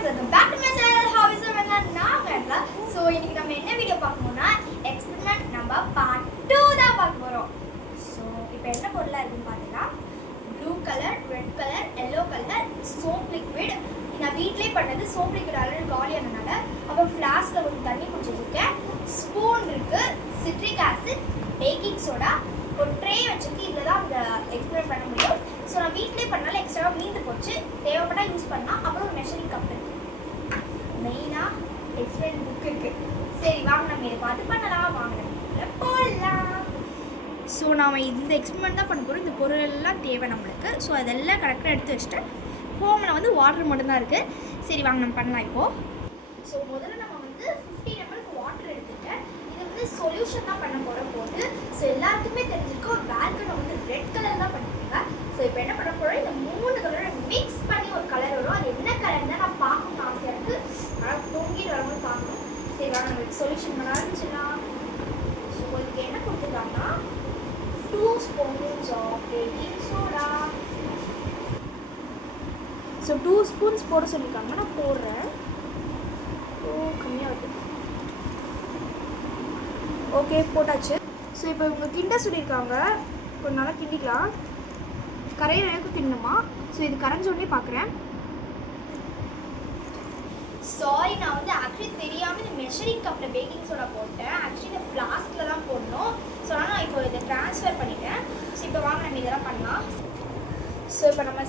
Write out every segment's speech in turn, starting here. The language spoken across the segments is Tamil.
friends, welcome back to my channel. How is everyone? நான் வேண்டா. So இன்னைக்கு நம்ம என்ன வீடியோ பார்க்கணும்னா எக்ஸ்பெரிமெண்ட் நம்பர் பார்ட் 2 தான் பார்க்க போறோம். So இப்போ என்ன பொருளா இருக்குன்னு பார்த்தீங்கன்னா blue colour, red colour, yellow colour soap liquid. நான் வீட்லயே பண்ணது சோப் லிக்விட் ஆல்ரெடி காலியானனால அப்புறம் ஃப்ளாஸ்க்ல கொஞ்சம் தண்ணி குடிச்சிருக்கேன். ஸ்பூன் இருக்கு, சிட்ரிக் ஆசிட், பேக்கிங் சோடா, ஒரு ட்ரே வச்சுட்டு இதில் தான் அந்த எக்ஸ்பெரிமெண்ட் பண்ண முடியும். ஸோ நான் வீட்லேயே பண்ணாலும் எக்ஸ்ட்ராவாக மீந்து போச்சு, தேவைப்பட்டால் யூஸ் பண்ணலாம். அப்புறம் ஒரு மெஷரிங் கப் இருக்குது, மெயினாக எக்ஸ்பெரிமெண்ட் புக் இருக்குது. சரி வாங்க நம்ம இதை பார்த்து பண்ணலாம், வாங்க போடலாம். ஸோ நாம் இந்த எக்ஸ்பெரிமெண்ட் தான் பண்ண போகிறோம். இந்த பொருள் எல்லாம் தேவை நம்மளுக்கு. ஸோ அதெல்லாம் கரெக்டாக எடுத்து வச்சுட்டு ஹோமில் வந்து வாட்டர் மட்டும்தான் இருக்குது. சரி வாங்க நம்ம பண்ணலாம் இப்போது. ஸோ முதல்ல நம்ம வந்து 50 ml வாட்டர் எடுத்துட்டேன். இது வந்து சொல்யூஷன் தான் பண்ண போகிற போது. ஸோ எல்லாருக்குமே தெரிஞ்சிருக்கும் ஒரு பேல்கனை வந்து ரெட் கலர் தான் பண்ணிருக்கேன். ஸோ இப்போ என்ன பண்ண போகிறோம், இந்த 3 கலரை மிக்ஸ் பண்ணி ஒரு கலர் வரும். அது என்ன கலர் தான் நான் பார்க்கணும் ஆசையாக இருக்குது. ஆனால் தொங்கிட்டு வரும்போது பார்க்கணும். சரி வாங்க நம்ம சொல்யூஷன் பண்ண ஆரம்பிச்சிடலாம். ஸோ இதுக்கு என்ன கொடுத்துருக்காங்கன்னா 2 spoons of baking soda. So 2 spoons போட சொல்லியிருக்காங்க, நான் போடுறேன். கம்மியாக இருக்குது. ஓகே போட்டாச்சு. ஸோ இப்போ இவங்க கிண்ட சொல்லியிருக்காங்க, கொஞ்சம் நாளாக கிண்டிக்கலாம். கரையிற அளவுக்கு கிண்டணுமா. ஸோ இது கரைஞ்ச உடனே பார்க்குறேன். சாரி, நான் வந்து ஆக்சுவலி தெரியாமல் இந்த மெஷரிங் கப்பில் பேக்கிங் சோடா போட்டேன். ஆக்சுவலி இந்த ஃப்ளாஸ்கில் தான் போடணும். ஸோ ஆனால் நான் இப்போ இதை ட்ரான்ஸ்ஃபர் பண்ணிட்டேன். ஸோ இப்போ வாங்க நம்ம இதெல்லாம் பண்ணலாம். ஸோ இப்போ நம்ம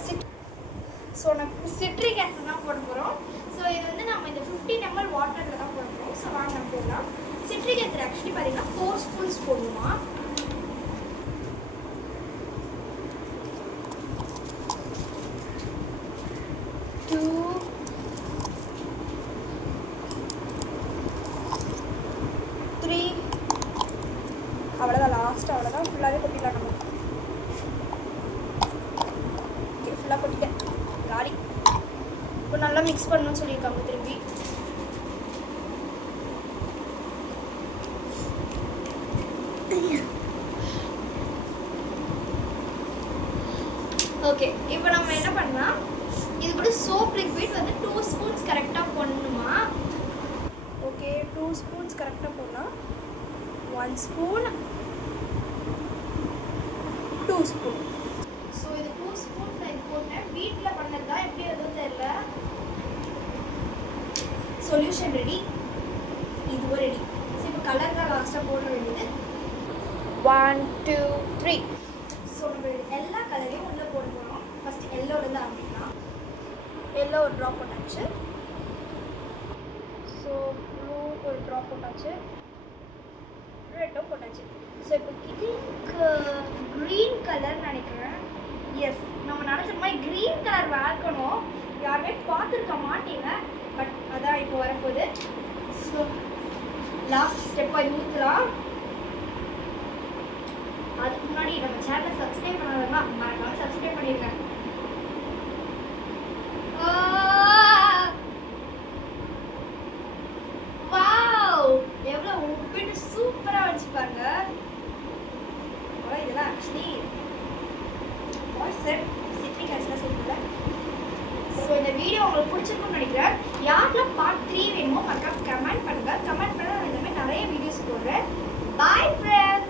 சிட்ரிக் ஆசிட் தான் போட போகிறோம். ஸோ இது வந்து நம்ம இந்த 50 ml வாட்டரில் தான் போட போகிறோம். ஸோ வாங்க நம்ம போடலாம். சிட்ரிக் ஆசிட் ஆக்சுவலி பார்த்தீங்கன்னா 4 ஸ்பூன்ஸ் போடணுமா. அவ்வளோதான், லாஸ்ட்டு அவ்வளோதான். ஃபுல்லாகவே கொட்டிடலாம் நம்ம. ஓகே ஃபுல்லாக கொட்டிட்டேன். காலி. இப்போ நல்லா மிக்ஸ் பண்ணணும்னு சொல்லியிருக்காங்க திரும்பி. ஓகே இப்போ நம்ம என்ன பண்ணலாம், இது கூட சோப் லிக்விட் வந்து 2 ஸ்பூன்ஸ் கரெக்டாக போடணுமா. ஓகே 2 ஸ்பூன்ஸ் கரெக்டாக போடலாம். 1 ஸ்பூன், 2 ஸ்பூன். ஸோ இது 2 ஸ்பூன் நான் இது போட்டேன். வீட்டில் பண்ணது தான், எப்படி எதுவும் தெரியல. சொல்யூஷன் ரெடி, இதுவும் ரெடி. ஸோ இப்போ கலர் தான் லாஸ்ட்டாக போட வேண்டியது. 1 2 3. ஸோ நம்ம எல்லா கலரையும் உள்ளே போட போகிறோம். ஃபஸ்ட்டு எல்லோலேருந்து ஆரம்பிக்கலாம். எல்லோ ஒரு ட்ராப் போட்டாச்சு. ஸோ ப்ளூ ஒரு ட்ராப் போட்டாச்சு, ரெட்டும் போட்டாச்சு. ஸோ இப்போ க்ரீன் கலர் நினைக்கிறேன். எஸ், நம்ம நினச்ச மாதிரி க்ரீன் கலர் வளர்க்கணும். யாருமே பார்த்துருக்க மாட்டீங்க, பட் அதான் இப்போ வரப்போகுது. ஸோ லாஸ்ட் ஸ்டெப்பாக ஊற்றலாம். அதுக்கு முன்னாடி நம்ம சேனலை சப்ஸ்கிரைப் பண்ணாதவங்க மறக்காம சப்ஸ்கிரைப் பண்ணிடுங்க. வாவ், எவ்வளோ உப்பிட்டு சூப்பராக வச்சுப்பாங்க. இதெல்லாம் ஆக்சுவலி சிட்ரிக் ஆசிட்லாம் சேர்க்கல. ஸோ இந்த வீடியோ உங்களுக்கு பிடிச்சிருக்குன்னு நினைக்கிறேன். யாருக்கெல்லாம் பார்ட் 3 வேணுமோ மறக்காம கமெண்ட் பண்ணுங்கள். கமெண்ட் பண்ண இந்த மாதிரி நிறைய வீடியோஸ் போடுறேன். Bye friends.